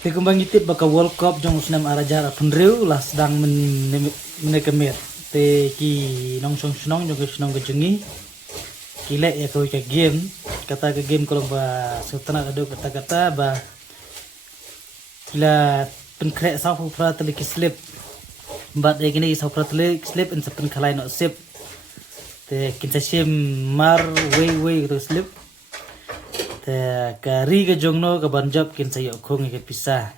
Kembang itip baka World Cup jong senam arajar penreu lah sedang menekemir te ki nong song senong jong senong kejengi kilek ya kau ke game kata ke game kalau ba sutana adu kata-kata ba kila penkrek sau pra telik slip bat ya gini sau pra telik slip in sepen kalai no sip te kinsa sim mar way gitu slip te kari ke jongno ke banjab kin sayo khong ke pisah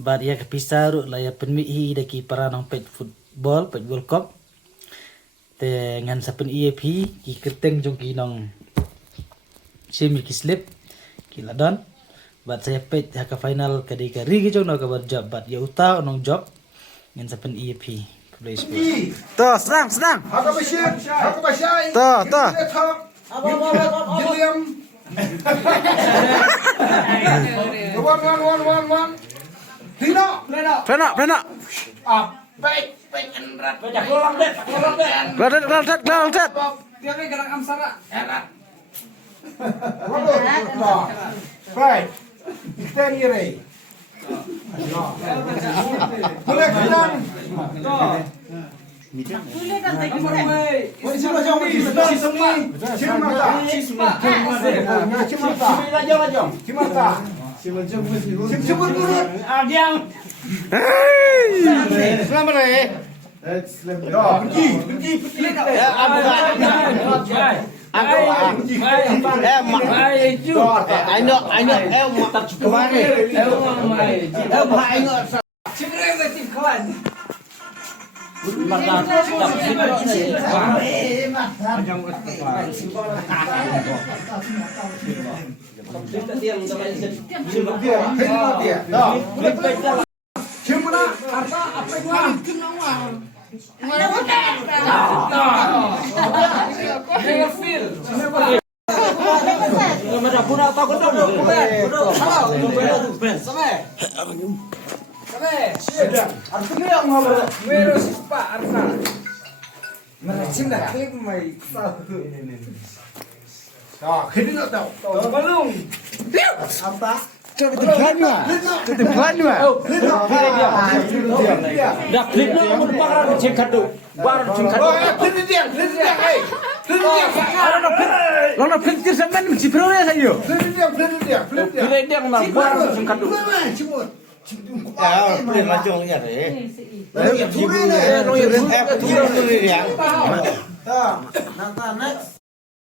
bat ya ke pisah ru la ya penmi hi daki para nong pet football pet World Cup te ngan sapen EAP ki kerteng jong ki nong semi ki slip ki ladon bat saya pet ya ke final ke di kari ke jongno ke banjab bat ya uta nong job ngan sapen EAP to senang Haka Bashir. to William. One. Tino. Plena Baik and rat. Lantet Dia gerak amsara. Erat. Baik. Kita ire. Boleh kedan. Next.